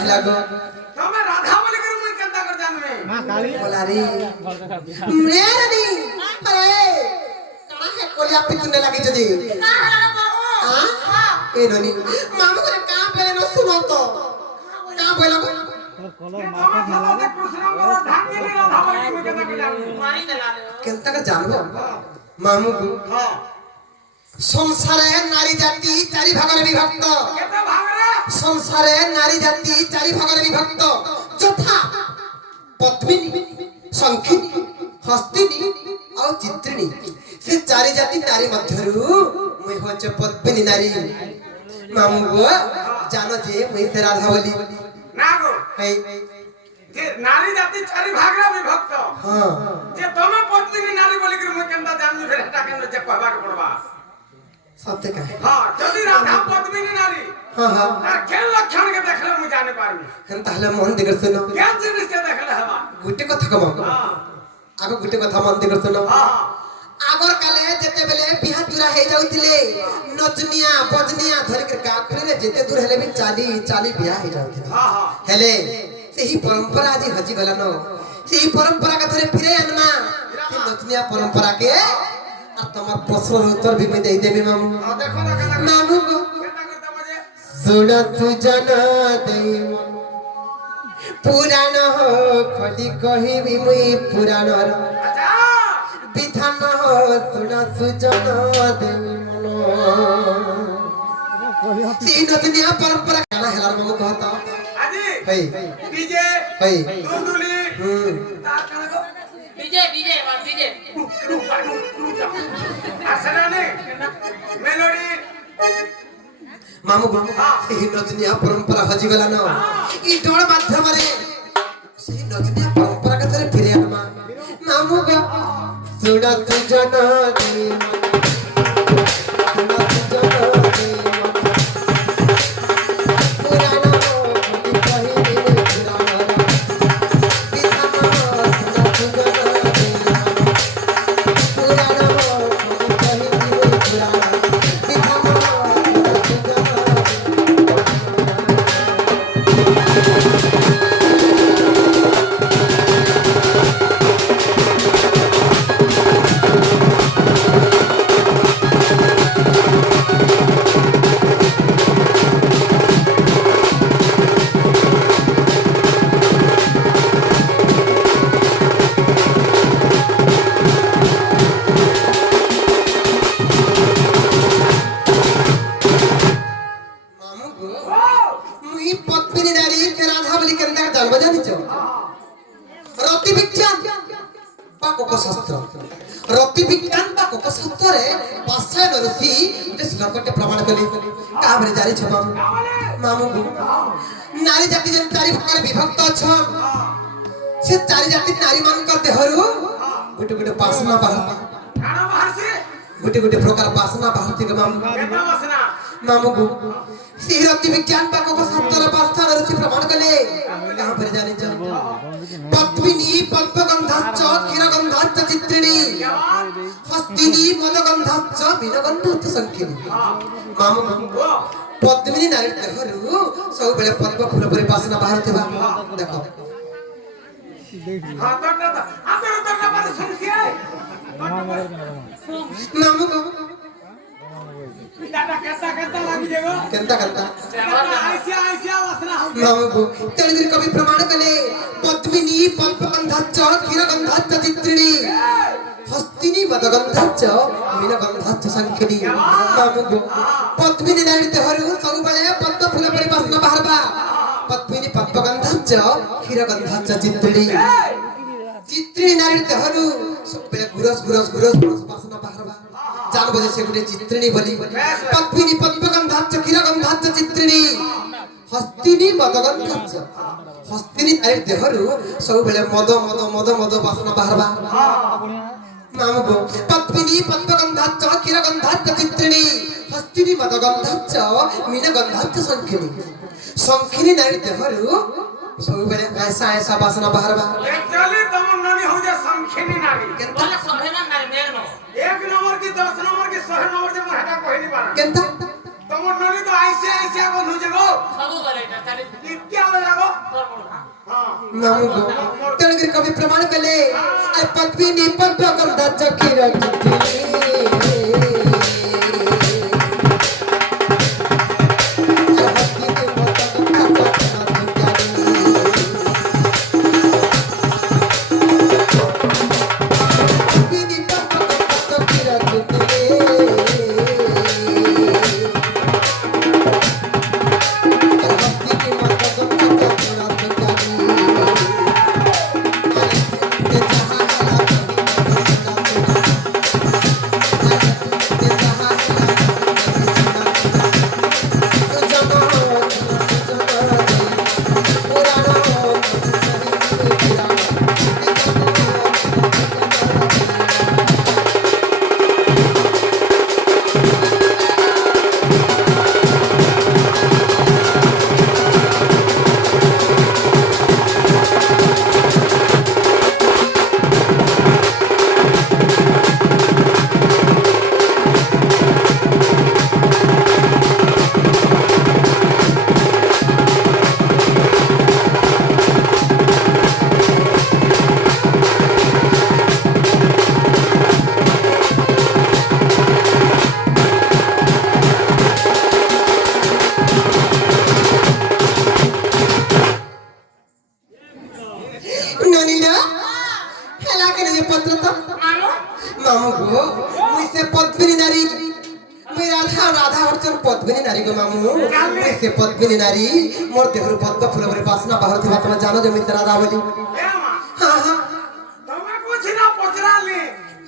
हेला गो तमे राधा बोली कर मुई केनता कर जानबे मां काली बोला रे मेरे नी अरे कणा है कोलिया पितने लगी जदी ना हला बाबू हां ए ननी मामू करे का पहले न सुनो तो का बोला कलर तमे समझे कृष्ण मोर ढांगी नी राधा बोली मुई केनता कर जानबे मारी दला केनता का जानबो मामू को हां संसारे नारी जाति चारि भागरे विभक्त केते भागरे संसारे नारी जाति चारि भागरे विभक्त यथा पद्मिनी संखिनी हस्तिनी और चित्रिणी से चारि जाति नारी मध्यरु मुई होच पद्मिनी नारी मामू गो जानो जे मुई ते राधा बोली ना गो है जे नारी जाति चारि भागरे विभक्त हां जे तमे पत्नी नारी बोली कर मुई केनता जानबे फेर हटा केन जे कहबा के पड़बा सत्य का है हां जदी राधा पत्नी नारी हां हां तार केन लक्षण के देखले मुई जाने पारबी हन ताहले मन दिगर सुनो केन जिनिस के देखले हवा गुटे कथा कम हां आगो गुटे कथा मन दिगर सुनो हां आगर काले जेते बेले बिहा चुरा हे जाउथिले नचनिया बजनिया धरि के गाखरी रे जेते दूर हेले भी चाली चाली बिहा हे जाउथिले हां हां हेले सेही परंपरा आज हजी गलन सेही परंपरा का थरे फिरे आनमा से नचनिया परंपरा के आ तमर प्रश्न उत्तर भी मैं दे देबी मामू हां देखो ना केना मामू को केना करता मजे सुन सुजना दे पुराण हो खली कहिबी मुई पुराण अच्छा विधान हो सुन सुजना दे मनो सी नचनिया परंपरा काना हेलार मामू कहता आजी है डीजे है दुलदुली ता काना गो डीजे डीजे वा डीजे असलाने मेलोडी मामू सेही नचनिया परंपरा हजी गला न ई डोळ माध्यम रे सेही नचनिया परंपरा का थरे फिरे आनमा मामू गो सुन सुजना दे सुन सुजना दे पुराण हो खली कहिबी पुराण विधान हो सुन सुजना दे पुराण हो खली कहिबी पुराण विधान हो सुन सुजना मामू गो मुई पत्नी नारी के राधा बोली केनता जानबो जानिचो रति विज्ञान बा कोको शास्त्र रति विज्ञान बा कोको शास्त्र रे पाषाण ऋषि ते श्लोकटे प्रमाण कले का बरे जानि छ मामू गो नारी जाति जन चारि भागरे विभक्त छन से चारि जाति नारी मान कर देहरु गुटे गुटे पासना बाहर काना महर्षि गुटे गुटे प्रकार पासना बाहर के मामू केतना बसना मामू को सिरति विज्ञान का को सत्तर पास्ता ऋषि प्रमाण कले कहां पर जाने च पद्मिनी पद्मगंधाच्च क्षीरगंधाच्च चित्रिणी हस्तिनी मदगंधाच्च मीनगंधाच्च संखिनी मामू को पद्मिनी नारी देहरु सब बेले पद्म फूल परि पासना बाहर थिबा देखो हां तक आते तक पर सुनसिए मामू को दादा कैसा लागी जेगो केनता करता आइसिया वासना हो मामू को तेलुगु कवि प्रमाण कले पद्मिनी पद्मगंधाच्च क्षीरगंधाच्च चित्रिणी हस्तिनी मदगंधाच्च मीनगंधाच्च संखिनी मामू को पद्मिनी नारी देहरु सब बेले पद्म फूल परि बासना बाहरबा पद्मिनी पद्मगंधाच्च क्षीरगंधाच्च चित्रिणी चित्रिणी नारी देहरु सब बेले गुरस बासना बाहरबा जान बजे से गुटे चित्रिणी बोली पद्मिनी पद्मगंधाच्च क्षीरगंधाच्च चित्रिणी हस्तिनी मदगंधाच्च हस्तिनी नारी देहरु सब बेले मद बासना बाहरबा मामू को पद्मिनी पद्मगंधाच्च क्षीरगंधाच्च चित्रिणी हस्तिनी मदगंधाच्च मीनगंधाच्च संखिनी नारी देहरु सब बेले ऐसा बासना बाहरबा एक्चुअली तुम ननी हो जा संखिनी नारी केनता तोला सभेना नारी मेगनो एक नंबर की 10 नंबर की 100 नंबर जे हटा कोई नहीं पाना केनता तुम ननी तो ऐसे बंधु जगो सबु बोले ना ताली नित्य वाला ମାମୁଁ ଗୋ ତେଣୁକରି କବି ପ୍ରମାଣ କଲେ ଆଏ ପଦ୍ମିନୀ ପଦ୍ମ ଗନ୍ଧା ଚକ୍ଷିର ननीला हेला के ये पत्र तो मामू मामू गो मुई से पद्मिनी नारी मुई राधा राधा अर्चन पद्मिनी नारी गो मामू मुई से पद्मिनी नारी मोर देहरु पद्म फूल भरे बासना बाहर थिबा तमे जानो जे मित्र राधा बोली ए मां हां हां तमे कुछ ना पचराली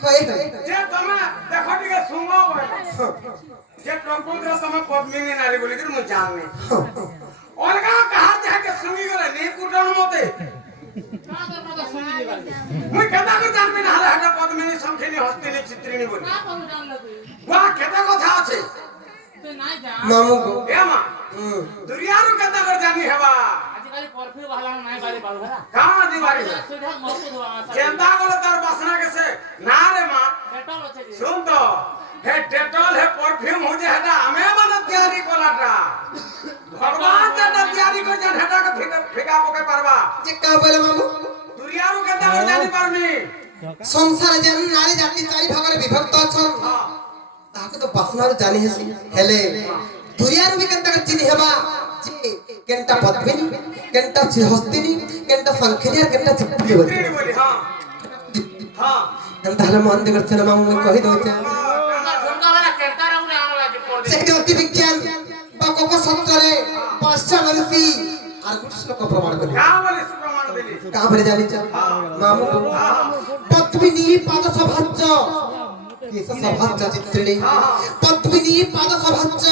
होय होय जे तमे देखो टिके सुंगो जे प्रकृति तमे पद्मिनी नारी बोली कि मु जाननी अलगा कहा जाके सुंगी गले नी कुटन मते मुई केता को जानबे ना हला पद्मिनी संखेनी हस्तिनी चित्रिणी बोली वा केता कथा আছে मामू गो ए मां दुरियारो केता कर जानी हेबा आजकल परफ्यूम वाला नहीं बारे बाल भरा कहां दिवारी सुधा महसूस हुआ केता गले तार बासना के से ना रे मां पेट्रोल আছে सुन तो हे डेटॉल हे परफ्यूम हो जे हेटा हमें मन तैयारी कोलाटा भगवान जे तैयारी कर जान हेटा के फेका पके परबा जे का बोले मामू दुरियारो केता कर जानी पारनी संसार जन नारी जाति चारि भागरे विभक्त अछन हां ताके तो बासना जानि हेसी हेले दुरियार भी केनता चिन्ह हेबा जे केनता पद्मिनी केनता हस्तिनी केनता संखेनी और केनता चित्रिणी बोली चित्रिणी बोली हां हां एंता हले मन देगर से मामू मैं कहि दोते झुमका वाला केंटा राउरे आमला जे पड़ से अति विज्ञान बा कोको सत्तरे पांचटा नलसी और कुछ श्लोक प्रमाण करी का बोली प्रमाण देली का भरे जानि छ मामू पद्मिनी पाद सभाच्च केस सभाच्च चित्रिणी पद्मिनी पाद सभाच्च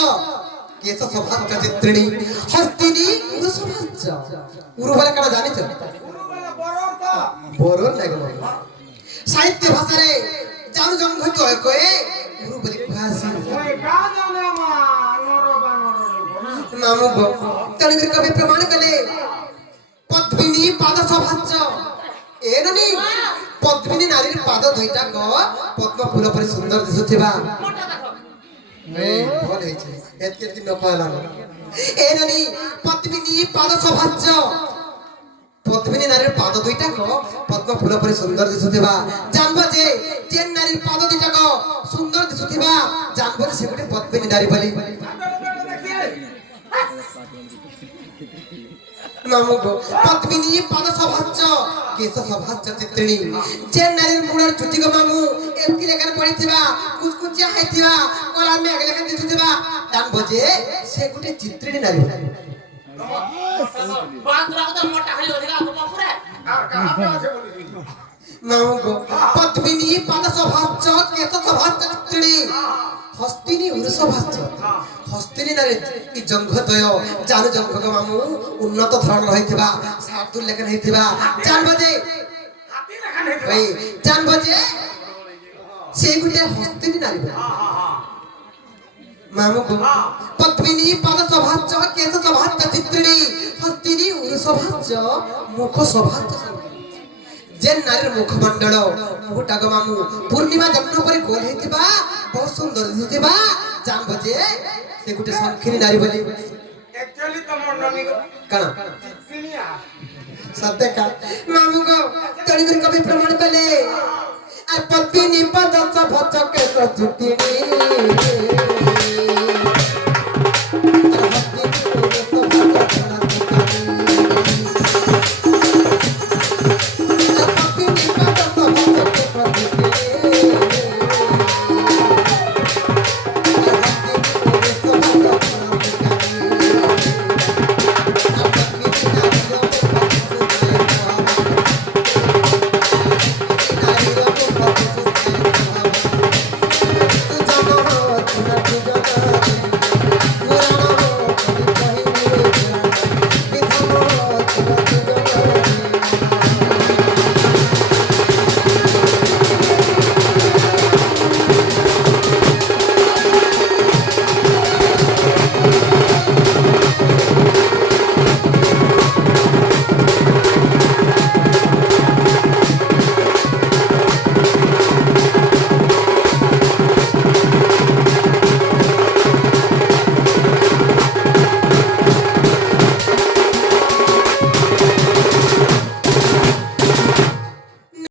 केस सभाच्च चित्रिणी हस्तिनी उर सभाच्च उर बोले कना जानि छ गुरु बोले बरोर तो बोरो लागो साहित्य भाषा रे जानु जंग कय कय उर बोले भाषी कोई का जाने मां नोरो बानोरो मामू गो तणकर कवि प्रमाण कले पद्मिनी पाद सभाच्च ए ननी पद्मिनी नारीर पाद दुईटा को पद्म फूल पर सुंदर दिसुथिबा मोटा देखो ए भल होई छै एतके दिन न कहला ए ननी पद्मिनी पाद सभाच्च पद्मिनी नारीर पाद दुईटा को पद्म फूल पर सुंदर दिसुथिबा जानबो जे नारीर पाद दुईटा को सुंदर दिसुथिबा जानबो से गुटे पद्मिनी नारी बोली मामू गो पद्मिनी पाद सभाच्च केस सभाच्च चित्रिणी जे नारीर मुड़र चुटी गो मामू एतकी लेखन पढिथिबा कुचकुचिया हेथिबा कला में आगे लेखन दिसुथिबा जानबो जे से गुटे चित्रिणी नारी बात दुरा को तो मोटा खाली ओदिला को पुरे और कहां पे আছে बोली मामू गो पद्मिनी पाद सभाच्च केस सभाच्च चित्रिणी हस्तिनी उर सभाच्च हस्तिनी नारी इ जंघतय जानु जंघ मामू उन्नत धरण रहिथिबा सातुल लेखन हेथिबा जानबो जे हाथी लेखन है भाई जानबो जे से गुटे हस्तिनी नारी हां हां हां मामू को पद्मिनी पाद सभाच्च केस सभाच्च चित्रिणी हस्तिनी उर सभाच्च मुख सभाच्च जे नारी मुखमंडल मुखटा गो मामू पूर्णिमा जन्म पर गोल हेतिबा बहुत सुंदर दिसुथिबा जानबो जे से गुटे संखिनी नारी बोली एक्चुअली तो मोर ननी कना चित्रिणी सत्य का मामू को तड़ी कर कभी प्रमाण कले आ पत्नी पद सब भचके सजुतिनी